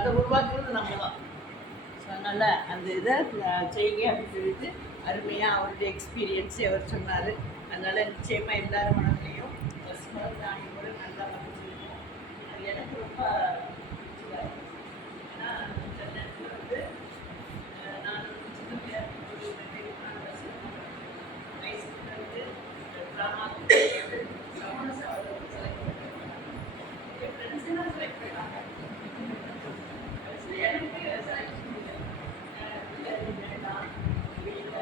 அதை உருவாக்குறது நம்ம தான். ஸோ அதனால் அந்த இதை செய்யுங்க அப்படின்னு சொல்லிட்டு அருமையாக அவருடைய எக்ஸ்பீரியன்ஸை அவர் சொன்னார். அதனால் நிச்சயமாக எல்லாரும் மனதிலையும் தானியோட நல்லா பண்ணிச்சிருக்கோம். அது எனக்கு ரொம்ப ஏன்னா சில நேரத்தில் வந்து நான் சின்ன பிள்ளையா வயசுல வந்து ட்ராமா செலக்ட் பண்ணுறேன். என் ஃப்ரெண்ட்ஸ் எல்லாம் செலக்ட் பண்ணாங்க. எனக்கு செலக்ட் வேண்டாம் வீட்டில்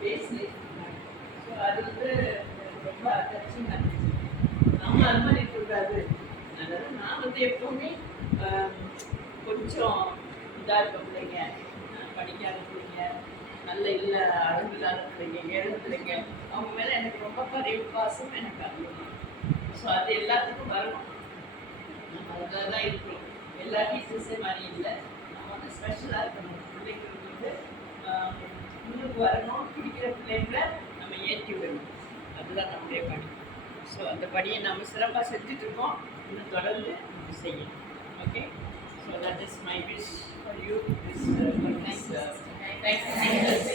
பேசி. ஸோ அது வந்து ரொம்ப டச்சிங்காக இருந்துச்சு. நம்ம அது மாதிரி இருக்கக்கூடாது. அதாவது நான் வந்து எப்போவுமே கொஞ்சம் இதாக இருக்க பிள்ளைங்க, படிக்காத பிள்ளைங்க, நல்ல இல்லை அழகு இல்லாத பிள்ளைங்க, ஏழு பிள்ளைங்க, அவங்க மேலே எனக்கு ரொம்ப பரிவு பாசம் எனக்கு அதிகம். ஸோ அது எல்லாத்துக்கும் வரணும். நம்ம அதில் தான் இருக்கிறோம். எல்லா டீச்சர்ஸே மாதிரி இல்லை. நம்ம வந்து ஸ்பெஷலாக இருக்கணும். பிள்ளைங்களுக்கு வந்து முன்னுக்கு வரணும். பிடிக்கிற பிள்ளைங்களை நம்ம ஏற்றி விடணும். அதுதான் நம்முடைய பணி. ஸோ அந்த பணியை நம்ம சிறப்பாக செஞ்சுட்ருக்கோம். இன்னும் தொடர்ந்து நம்ம செய்யணும். Okay, so that is my wish for you. Thank you.